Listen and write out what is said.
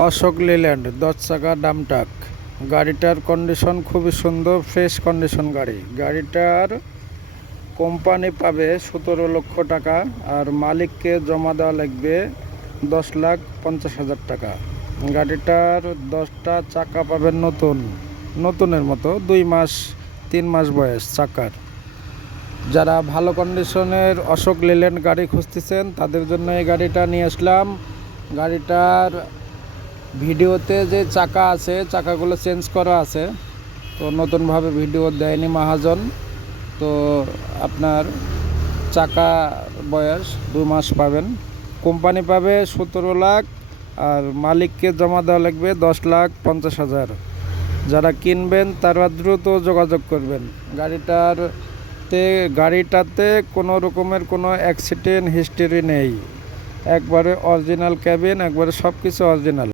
Ashok Leyland দশ চাকা ডামটাক। গাড়িটার কন্ডিশন খুবই সুন্দর ফ্রেশ কন্ডিশন গাড়ি। গাড়িটার কোম্পানি পাবে সতেরো লক্ষ টাকা আর মালিককে জমা দেওয়া লাগবে দশ লাখ পঞ্চাশ হাজার টাকা। গাড়িটার দশটা চাকা পাবেন নতুন, নতুনের মতো, দুই মাস, তিন মাস বয়স চাকার। যারা ভালো কন্ডিশনের অশোক লেল্যান্ড গাড়ি খুঁজতেছেন, তাদের জন্য এই গাড়িটা নিয়ে আসলাম। গাড়িটার ভিডিওতে যে চাকা আছে, চাকাগুলো চেঞ্জ করা আছে, তো নতুনভাবে ভিডিও দেয়নি মহাজন। তো আপনার চাকা বয়স দু মাস পাবেন। কোম্পানি পাবে সতেরো লাখ, আর মালিককে জমা দেওয়া লাগবে দশ লাখ পঞ্চাশ হাজার। যারা কিনবেন তারা দ্রুত যোগাযোগ করবেন। গাড়িটার তে গাড়িটাতে কোনো রকমের কোনো অ্যাক্সিডেন্ট হিস্টরি নেই। একবারে অরিজিনাল ক্যাবিন একবারে সব কিছু অরিজিনাল